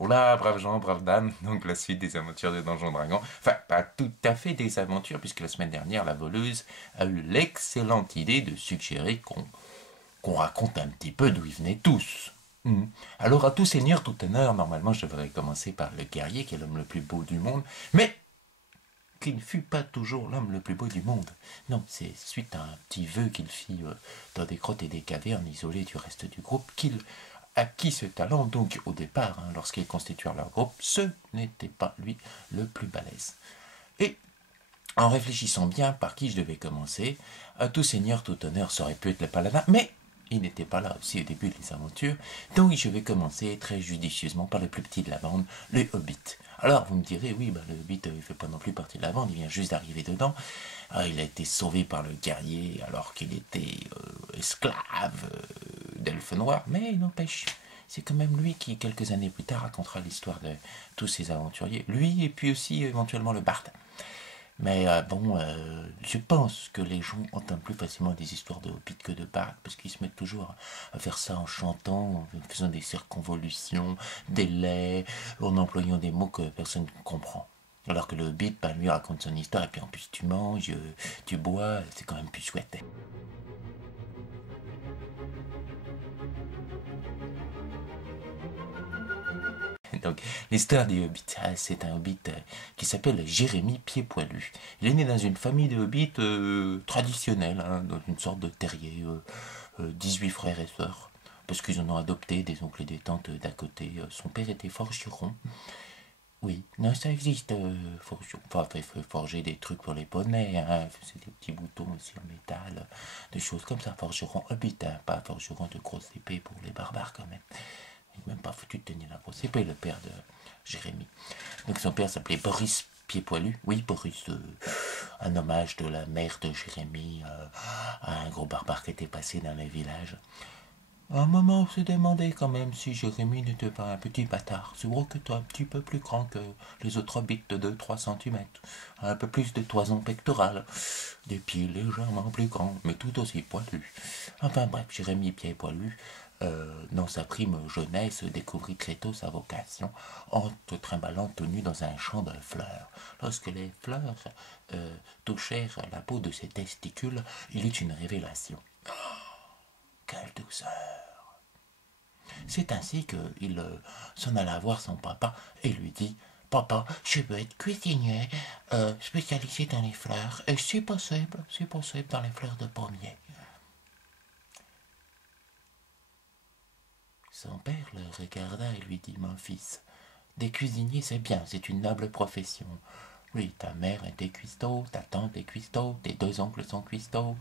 Oula, braves gens, braves dames, donc la suite des aventures de Donjon Dragon. Enfin, pas tout à fait des aventures, puisque la semaine dernière, la voleuse a eu l'excellente idée de suggérer qu'on raconte un petit peu d'où ils venaient tous. Alors, à tout seigneur, tout honneur, normalement, je devrais commencer par le guerrier, qui est l'homme le plus beau du monde, mais qui ne fut pas toujours l'homme le plus beau du monde. Non, c'est suite à un petit vœu qu'il fit dans des grottes et des cavernes isolées du reste du groupe qu'il acquis ce talent. Donc au départ, lorsqu'ils constituèrent leur groupe, ce n'était pas lui le plus balèze. Et en réfléchissant bien par qui je devais commencer, à tout seigneur, tout honneur, ça aurait pu être le paladin, mais il n'était pas là aussi au début des aventures, donc je vais commencer très judicieusement par le plus petit de la bande, le Hobbit. Alors vous me direz, oui, le Hobbit il fait pas non plus partie de la bande, il vient juste d'arriver dedans. Il a été sauvé par le guerrier alors qu'il était esclave d'elfe noir, mais il n'empêche, c'est quand même lui qui, quelques années plus tard, racontera l'histoire de tous ces aventuriers. Lui et puis aussi éventuellement le Bard. Mais je pense que les gens entendent plus facilement des histoires de Hobbit que de Bard, parce qu'ils se mettent toujours à faire ça en chantant, en faisant des circonvolutions, des laits, en employant des mots que personne ne comprend. Alors que le Hobbit, lui raconte son histoire, et puis en plus tu manges, tu bois, c'est quand même plus chouette. Donc, l'histoire du Hobbit, c'est un Hobbit qui s'appelle Jérémie Pied-Poilu. Il est né dans une famille de Hobbits traditionnelle, dans une sorte de terrier, 18 frères et sœurs, parce qu'ils en ont adopté des oncles et des tantes d'à côté. Son père était forgeron. Oui, non, ça existe, forgeron. Enfin, forger des trucs pour les poneys, c'est des petits boutons aussi en métal, des choses comme ça. Forgeron Hobbit, pas forgeron de grosse épée pour les barbares quand même. Il n'est même pas foutu de tenir la grosse épée, le père de Jérémie. Donc son père s'appelait Boris Pied-Poilu. Oui, Boris, un hommage de la mère de Jérémie à un gros barbare qui était passé dans le village. À un moment, on s'est demandé quand même si Jérémie n'était pas un petit bâtard. C'est vrai que tu es un petit peu plus grand que les autres hobbits de 2-3 centimètres. Un peu plus de toison pectorale. Des pieds légèrement plus grands, mais tout aussi poilus. Enfin bref, Jérémie Pied Poilu, dans sa prime jeunesse, découvrit très tôt sa vocation en te trimballant tenu dans un champ de fleurs. Lorsque les fleurs touchèrent la peau de ses testicules, il eut une révélation. Quelle douceur! C'est ainsi qu'il s'en alla voir son papa et lui dit: Papa, je veux être cuisinier, spécialisé dans les fleurs, et si possible dans les fleurs de pommier. Son père le regarda et lui dit: Mon fils, des cuisiniers c'est bien, c'est une noble profession. Oui, ta mère était cuistot, ta tante est cuistot, tes deux oncles sont cuistots,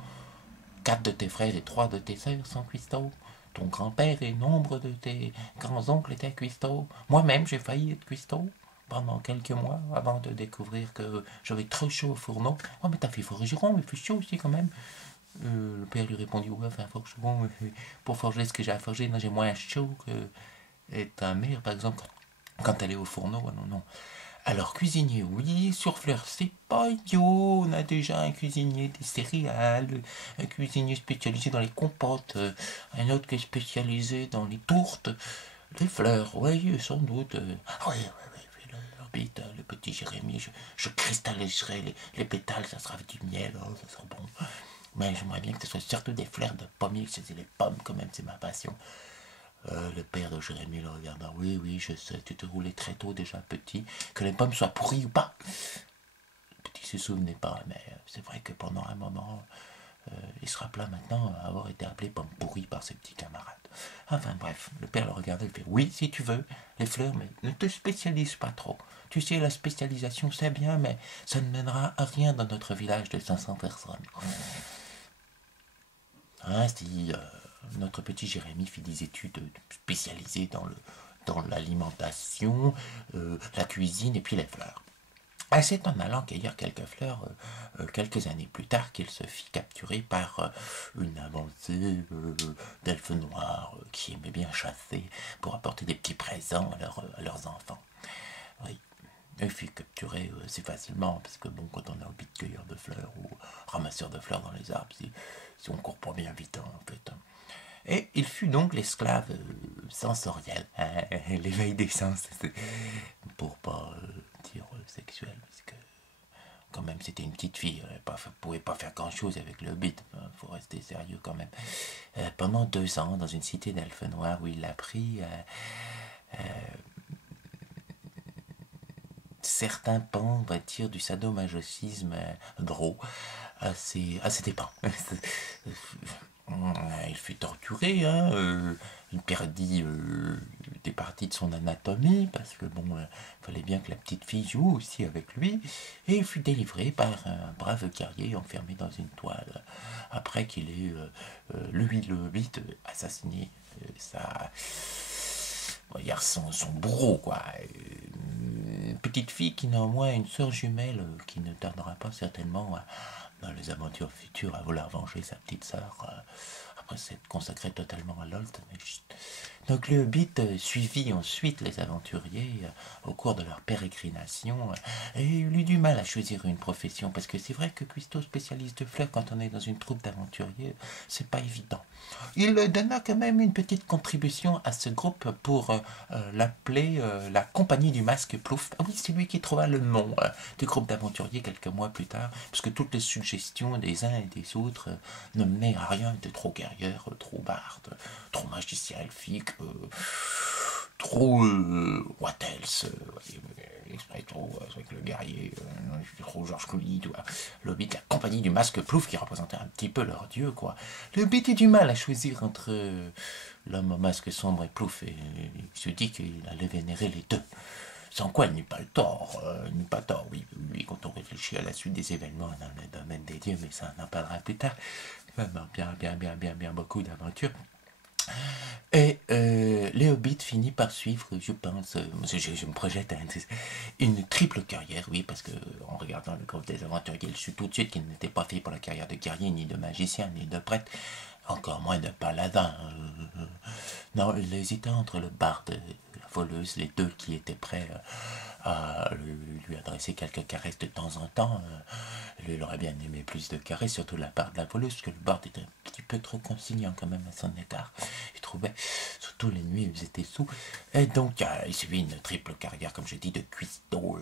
4 de tes frères et 3 de tes sœurs sont cuistots. Ton grand-père et nombre de tes grands-oncles étaient cuistots. Moi-même, j'ai failli être cuistot pendant quelques mois avant de découvrir que j'avais trop chaud au fourneau. Oh, mais t'as fait forgeron, il fait chaud aussi quand même. Le père lui répondit: Ouais, enfin, forgeron, pour forger ce que j'ai à forger, j'ai moins chaud que. Et ta mère, par exemple, quand elle est au fourneau, non, non. Alors, cuisinier, oui, surfleur, c'est pas idiot. On a déjà un cuisinier des céréales, un cuisinier spécialisé dans les compotes, un autre qui est spécialisé dans les tourtes, les fleurs, oui, sans doute. Oui, oui, oui, le Hobbit, le petit Jérémie, je cristalliserai les pétales, ça sera du miel, oh, ça sera bon. Mais j'aimerais bien que ce soit surtout des fleurs de pommier, que c'est les pommes quand même, c'est ma passion. Le père de Jérémie le regarda. Oui, oui, je sais, tu te roulais très tôt déjà petit, que les pommes soient pourries ou pas. Le petit se souvenait pas, mais c'est vrai que pendant un moment, il se rappela maintenant avoir été appelé pomme pourrie par ses petits camarades. Enfin bref, le père le regardait et fait: Oui, si tu veux, les fleurs, mais ne te spécialise pas trop. Tu sais, la spécialisation c'est bien, mais ça ne mènera à rien dans notre village de 500 personnes. Si notre petit Jérémie fit des études spécialisées dans l'alimentation, la cuisine et puis les fleurs. Et c'est en allant cueillir quelques fleurs, quelques années plus tard, qu'il se fit capturer par une avancée d'elfes noirs qui aimaient bien chasser pour apporter des petits présents à leurs enfants. Oui, il fut capturé assez facilement, parce que bon, quand on a envie de cueilleur de fleurs ou ramasseur de fleurs dans les arbres, si on court pas bien vite, en fait. Et il fut donc l'esclave sensoriel, hein, l'éveil des sens, pour pas dire sexuel, parce que quand même c'était une petite fille, elle ne pouvait pas faire grand chose avec le Hobbit, il faut rester sérieux quand même. Pendant 2 ans, dans une cité d'elfes noirs où il apprit certains pans, on va dire, du sadomasochisme drôle à ses dépens. Il fut torturé, hein, il perdit des parties de son anatomie, parce que bon, fallait bien que la petite fille joue aussi avec lui, et il fut délivré par un brave guerrier enfermé dans une toile, après qu'il ait, lui, le Hobbit, assassiné son bourreau, quoi. Une petite fille qui néanmoins a une sœur jumelle qui ne tardera pas certainement dans les aventures futures à vouloir venger sa petite sœur après s'être consacré totalement à l'Olt. Donc le Hobbit suivit ensuite les aventuriers au cours de leur pérégrination et il eut du mal à choisir une profession parce que c'est vrai que cuistot spécialiste de fleurs quand on est dans une troupe d'aventuriers, c'est pas évident. Il donna quand même une petite contribution à ce groupe pour l'appeler la Compagnie du Masque Plouf. Ah oui, c'est lui qui trouva le nom du groupe d'aventuriers quelques mois plus tard, parce que toutes les suggestions des uns et des autres ne menaient à rien, étaient trop guerrières, trop bardes, trop magiciens elfiques, trop what else, trop avec le guerrier, trop Georges Clooney, tu vois. Le Hobbit, la Compagnie du Masque Plouf qui représentait un petit peu leur dieu, quoi. Le Hobbit eut du mal à choisir entre l'homme au masque sombre et Plouf, et il se dit qu'il allait vénérer les deux. Sans quoi il n'eut pas le tort, oui, quand on réfléchit à la suite des événements dans le domaine des dieux, mais ça on en parlera plus tard. Bien beaucoup d'aventures. Et les Hobbits finit par suivre, je pense, je me projette, une triple carrière, oui, parce que en regardant le groupe des aventuriers, je suis tout de suite qu'il n'était pas fait pour la carrière de guerrier, ni de magicien, ni de prêtre, encore moins de paladin. Non, il hésitait entre le barde et la voleuse, les deux qui étaient prêts à lui adresser quelques caresses de temps en temps. Lui, il aurait bien aimé plus de caresses, surtout de la part de la voleuse, parce que le barde était un petit peu trop conciliant quand même à son égard. Il trouvait, surtout les nuits, ils étaient sous. Et donc, il suivit une triple carrière, comme je dis, de cuistot,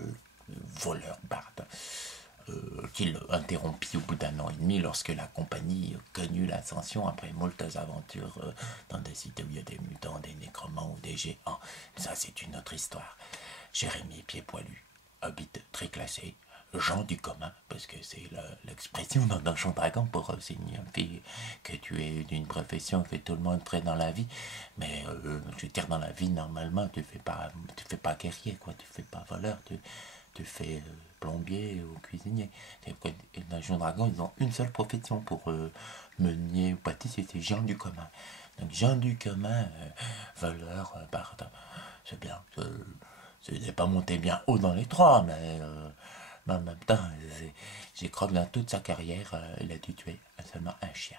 voleur, barde. Qu'il interrompit au bout d'1 an et demi lorsque la compagnie connut l'ascension après moultes aventures dans des cités où il y a des mutants, des nécromants ou des géants. Ça, c'est une autre histoire. Jérémie Pieds-Poilus, Hobbit très classé, gens du commun, parce que c'est l'expression dans Donjon Dragon pour signifier que tu es d'une profession que tout le monde ferait dans la vie, mais je veux dire, dans la vie, normalement, tu fais pas guerrier, quoi, tu fais pas voleur, tu fais plombier ou cuisinier. Dans Donjon Dragon, ils ont une seule profession pour meunier ou pâtissier, c'est gens du commun. Donc gens du commun, voleur, barde, c'est bien. C'est pas monté bien haut dans les trois, mais en même temps, j'ai crois que dans toute sa carrière, il a dû tuer seulement un chien.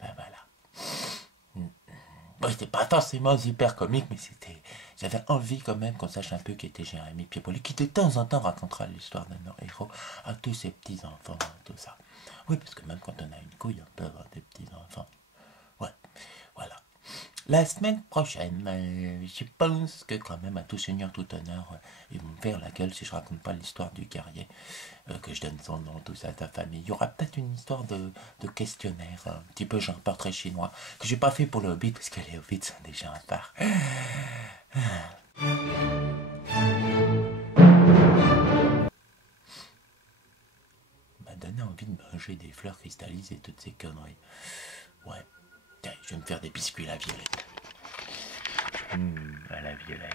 Ben voilà. Bon, c'était pas forcément hyper comique, mais j'avais envie quand même qu'on sache un peu qui était Jérémie Pieds-Poilus, qui de temps en temps racontera l'histoire de nos héros à tous ses petits-enfants, tout ça. Oui, parce que même quand on a une couille, on peut avoir des petits-enfants. Ouais, voilà. La semaine prochaine, je pense que quand même, à tout seigneur, tout honneur, ils vont me faire la gueule si je raconte pas l'histoire du guerrier, que je donne son nom, tout ça à ta famille. Il y aura peut-être une histoire de questionnaire, un petit peu genre portrait chinois, que j'ai pas fait pour le Hobbit, parce que les Hobbits sont déjà un part. M'a donné envie de manger des fleurs cristallisées et toutes ces conneries. Ouais. Tiens, je vais me faire des biscuits à la violette. À la violette.